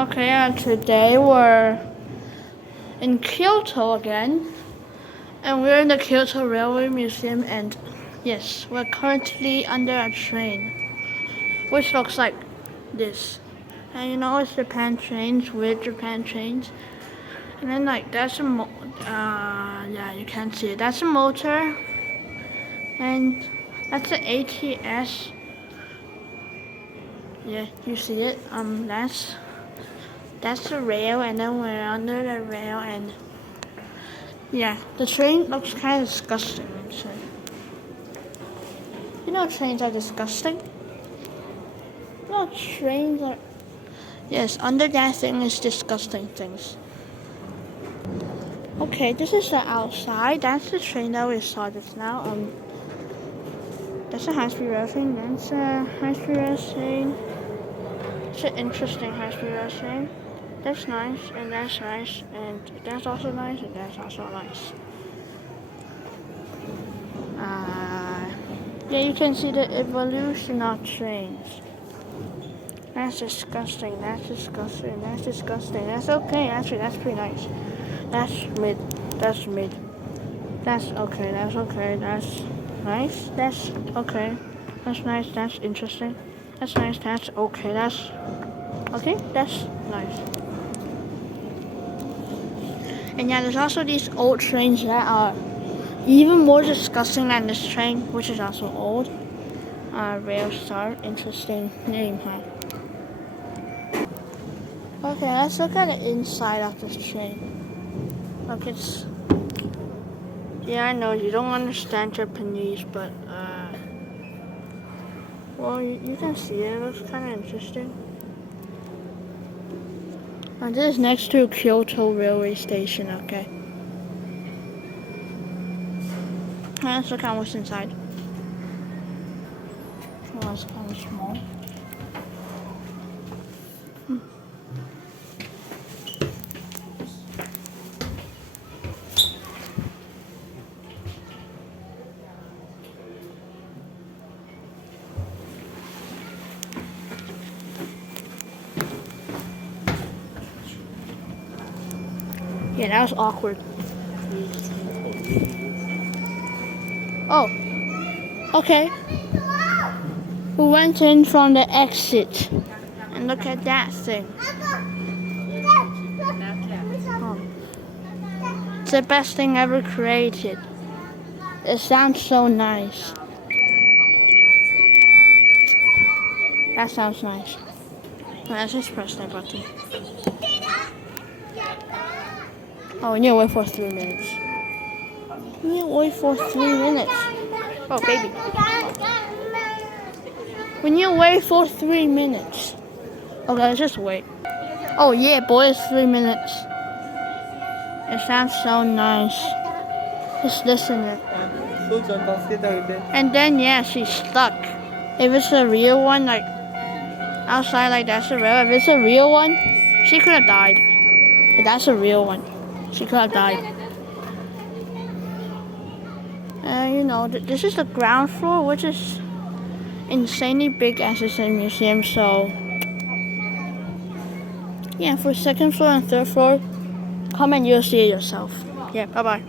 Okay, today we're in Kyoto again, and we're in the Kyoto Railway Museum, and yes, we're currently under a train, which looks like this. And you know, it's Japan trains, weird Japan trains. And then like that's yeah, you can't see it. That's a motor, and that's an ATS. Yeah, you see it. That's the rail, and then we're under the rail, and yeah, the train looks kind of disgusting, actually. You know trains are disgusting? No, trains are... Yes, under that thing is disgusting things. Okay, this is the outside. That's the train that we saw just now. That's a high-speed rail train. That's a high-speed rail train. It's an interesting high-speed rail train. That's nice, and that's nice, and that's also nice, and that's also nice. Yeah, you can see the evolution of trains. That's disgusting, that's disgusting, that's disgusting. That's okay, actually, that's pretty nice. That's mid, that's mid. That's okay, that's okay, that's nice, that's okay. That's nice, that's interesting. That's nice, that's okay, that's okay, that's nice. And yeah, there's also these old trains that are even more disgusting than this train, which is also old. Rail Star, interesting name, huh? Okay, let's look at the inside of this train. Look, it's... Yeah, I know you don't understand Japanese, but well, you can see it. It looks kind of interesting. This is next to Kyoto Railway Station, okay. Let's look at what's inside. Oh, it's kind of small. Yeah, that was awkward. Oh, okay. We went in from the exit. And look at that thing. Oh. It's the best thing ever created. It sounds so nice. That sounds nice. Let's just press that button. Oh, we need to wait for 3 minutes. We need to wait for 3 minutes. Oh, baby. We need to wait for 3 minutes. Okay, let's just wait. Oh yeah, boy, it's 3 minutes. It sounds so nice. Just listen to it. And then yeah, she's stuck. If it's a real one, like outside, like that's a real. If it's a real one, she could have died. If that's a real one, she could have died. You know, this is the ground floor, which is insanely big as it's a museum. So yeah, for second floor and third floor, come and you'll see it yourself. Yeah, bye bye.